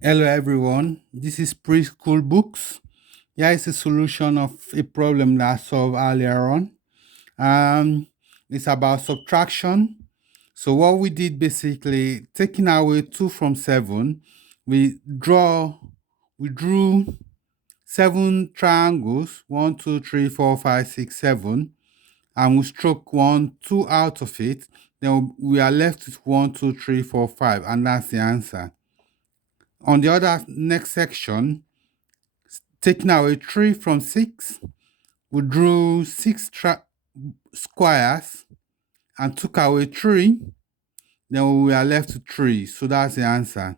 Hello everyone, this is Preschool Books. Here is a solution of a problem that I solved earlier on. Um, it's about subtraction. So what we did basically, taking away 2 from 7, we drew 7 triangles, 1, 2, 3, 4, 5, 6, 7, and we struck 1, 2 out of it. Then we are left with 1, 2, 3, 4, 5, and that's the answer. On the other next section, taking away 3 from 6, we drew 6 squares and took away 3. Then we are left with 3. So that's the answer.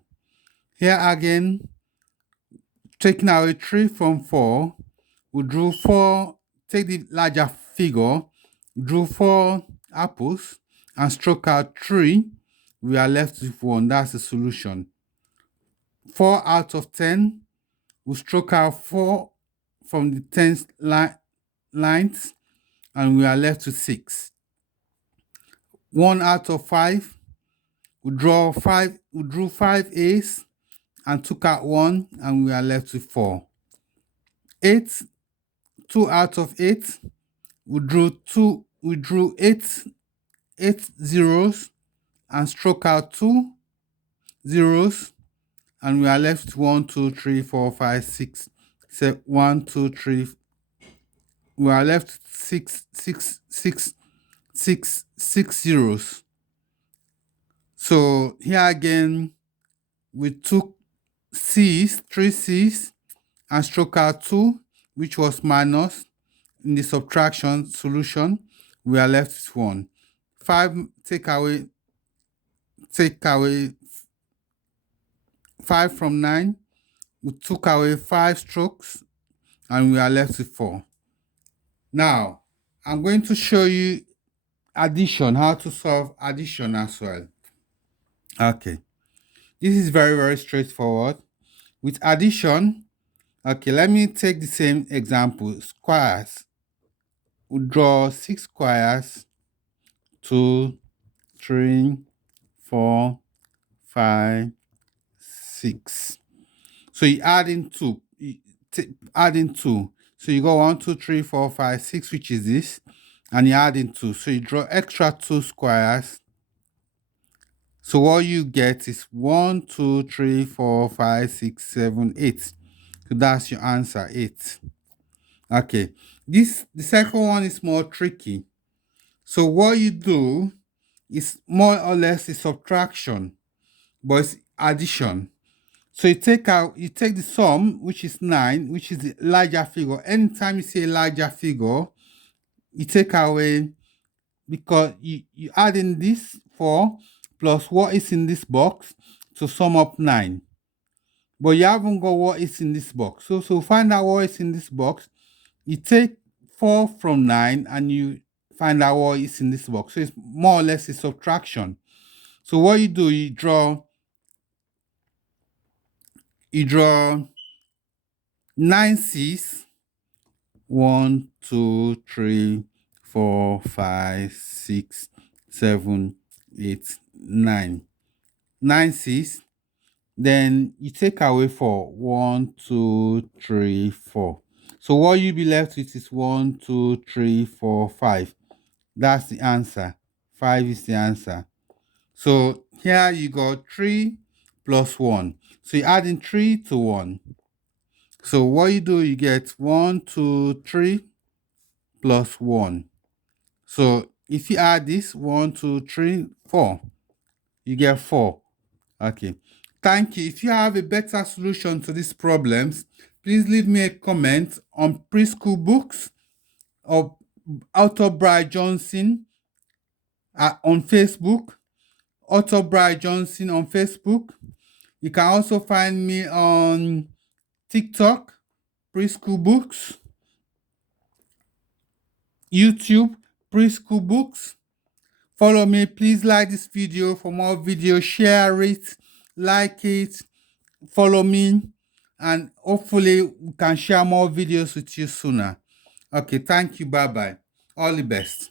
Here again, taking away 3 from 4, we drew 4, take the larger figure, drew 4 apples and struck out 3. We are left with 1. That's the solution. 4 out of 10, we struck out 4 from the 10th lines and we are left with 6. 1 out of 5, we drew 5 A's and took out 1 and we are left with 4. 8, 2 out of 8, we drew 8 zeros and struck out 2 zeros and we are left with 1, 2, 3, 4, 5, 6. 1, 2, 3. We are left with 6 zeros. So here again, we took 3 C's and struck out 2, which was minus. In the subtraction solution, we are left with 1. 5 take away 5 from 9. We took away 5 strokes and we are left with 4. Now, I'm going to show you addition, how to solve addition as well. Okay, this is very, very straightforward. With addition, okay, let me take the same example, squares. We draw 6 squares, 2, 3, 4, 5, 6. So you add in 2. So you go 1, 2, 3, 4, 5, 6, which is this, and you add in 2. So you draw extra 2 squares. So what you get is 1, 2, 3, 4, 5, 6, 7, 8. So that's your answer, 8. Okay. The second one is more tricky. So what you do is more or less a subtraction, but it's addition. So you take the sum, which is 9, which is the larger figure. Anytime you see a larger figure, you take away, because you add in this 4 plus what is in this box to sum up 9. But you haven't got what is in this box. So find out what is in this box. You take 4 from 9 and you find out what is in this box. So it's more or less a subtraction. So what you do, you draw 9 C's. 1, 2, 3, 4, 5, 6, 7, 8, 9. 9 C's. Then you take away 4. 1, 2, 3, 4. So what you'll be left with is 1, 2, 3, 4, 5. That's the answer. 5 is the answer. So here you got 3 plus 1. So you add in 3 to 1. So what you do, you get 1, 2, 3 plus 1. So if you add this 1, 2, 3, 4, you get 4. Okay. Thank you. If you have a better solution to these problems, please leave me a comment on Preschool Books or Author Brian Johnson on Facebook. Author Brian Johnson on Facebook. You can also find me on TikTok, Preschool Books, YouTube, Preschool Books. Follow me. Please like this video for more videos. Share it, like it, follow me, and hopefully we can share more videos with you sooner. Okay, thank you. Bye bye. All the best.